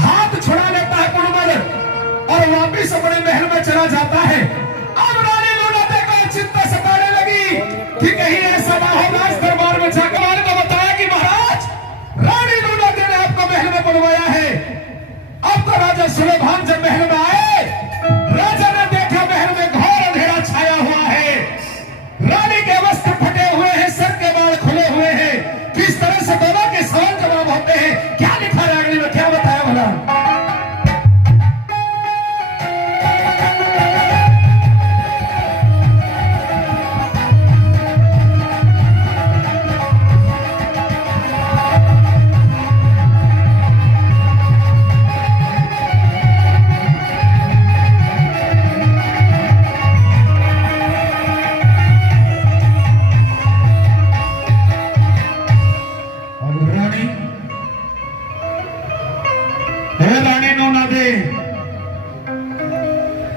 हाथ छुड़ा लेता है कुड़मल और वापिस अपने महल में चला जाता है। अब रानी लूनादे को चिंता सताने लगी कि कहीं ऐसा ना हो राज दरबार में जाकर वाले को बताया कि महाराज रानी लूनादे ने आपको महल में बुलवाया है। अब तो राजा सुलेमान जब महल में आए, राजा ने देखा महल में घोर अंधेरा छाया हुआ है। रानी के वस्त्र फटे हुए हैं, सर के बाल खुले हुए हैं। किस तरह से दोनों के सवाल जवाब होते हैं? क्या लिखा है अगली में, क्या बताया भला? रानी लूनादे,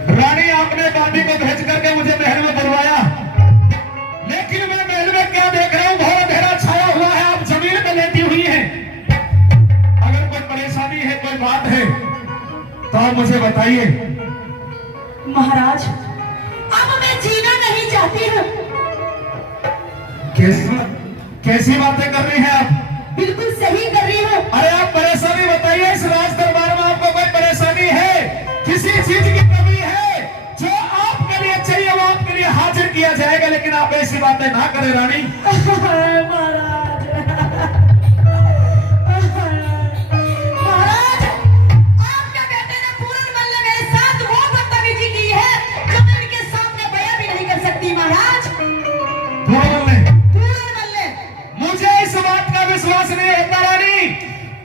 रानी आपने गांधी को भेज करके मुझे महल में बुलवाया, लेकिन मैं महल में क्या देख रहा हूं? घोर अंधेरा छाया हुआ है, आप जमीन में लेटी हुई हैं। अगर कोई परेशानी है, कोई बात है तो आप मुझे बताइए। महाराज, अब मैं जीना नहीं चाहती हूँ। कैसी बातें कर रही हैं आप? बिल्कुल सही कर रही हूँ। अरे आप परेशानी बताइए। इस राज दरबार में आपको कोई परेशानी है, किसी चीज की कमी है, जो आपके लिए चाहिए वो आपके लिए हाजिर किया जाएगा, लेकिन आप ऐसी बातें ना करें रानी। महाराज, महाराज, आपके बेटे ने पूरनमल ने मेरे साथ वो बदतमीजी की है जो मैं इनके सामने बयां भी नहीं कर सकती। महाराज, मुझे इस बात का विश्वास नहीं होता रानी।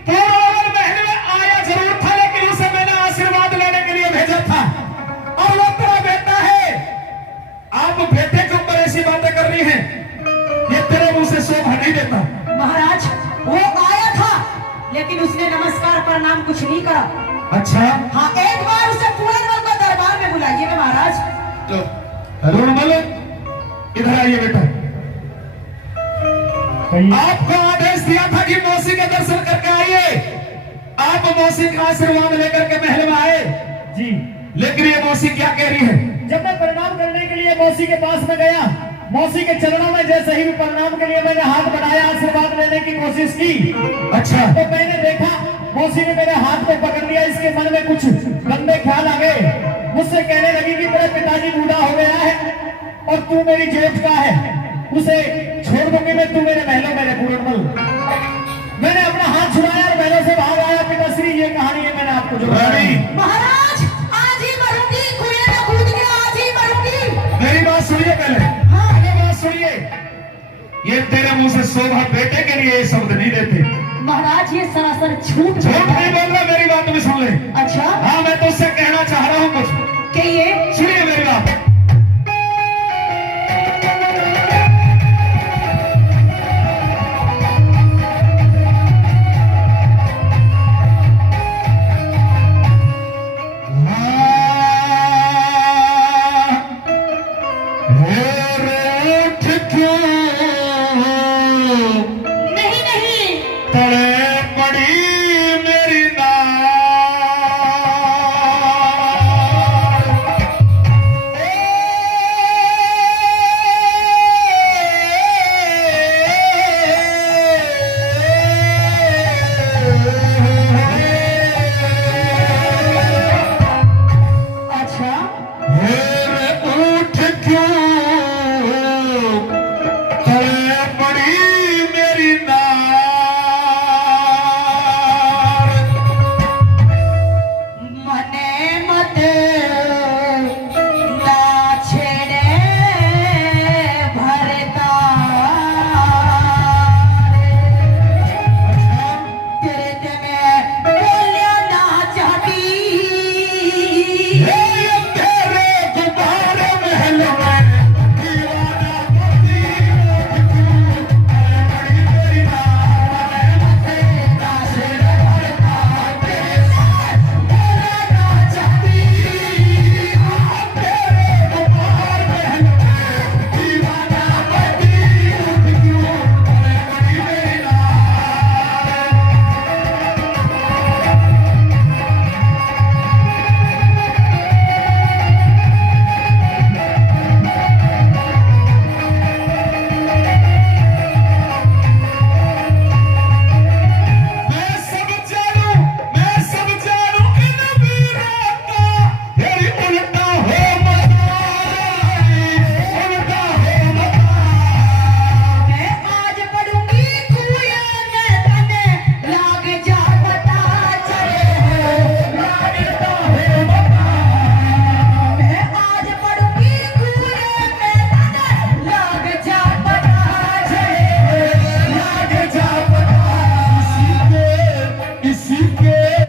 पूरनमल महल में आया जरूर था, लेकिन उसे मैंने आशीर्वाद लेने के लिए भेजा था, और वो तेरा बेटा है। आप बेटे के ऊपर ऐसी बातें कर रही हैं, ये तेरे मुंह से शोभा नहीं देता। महाराज, वो आया था लेकिन उसने नमस्कार प्रणाम कुछ नहीं करा। अच्छा, हाँ, एक बार उसे पूरनमल को दरबार में बुलाइए ना महाराज। तो पूरनमल इधर आइए बेटा। आपको आदेश दिया था कि मौसी के दर्शन करके आइए। आप मौसी का आशीर्वाद लेकर के महल में आए जी, लेकिन ये मौसी क्या कह रही है? जब मैं प्रणाम करने के लिए मौसी के पास में गया, मौसी के चरणों में जैसे ही प्रणाम के लिए मैंने हाथ बढ़ाया, आशीर्वाद लेने की कोशिश की। अच्छा, तो मैंने देखा मौसी ने मेरे हाथ को पकड़ लिया। इसके मन में कुछ गंदे ख्याल आ गए। मुझसे कहने लगी कि तेरे पिताजी बूढ़ा हो गया है और तू मेरी जेठ का है, उसे छोड़ दूंगी मैं, तू मेरे महलों में रह पूरनमल। मैंने अपना हाथ छुड़ाया और महलों से भाग आया। पिताश्री, ये कहानी है मैंने आपको जो रानी, महाराज, आज ही मरूंगी, कुएं में कूद के आज ही मरूंगी। मेरी बात सुनिए पहले। हाँ, ये बात सुनिए, ये तेरे मुंह से शोभा बेटे के लिए ये शब्द नहीं देते। महाराज, ये सरासर झूठ झूठ नहीं बोल रहा, मेरी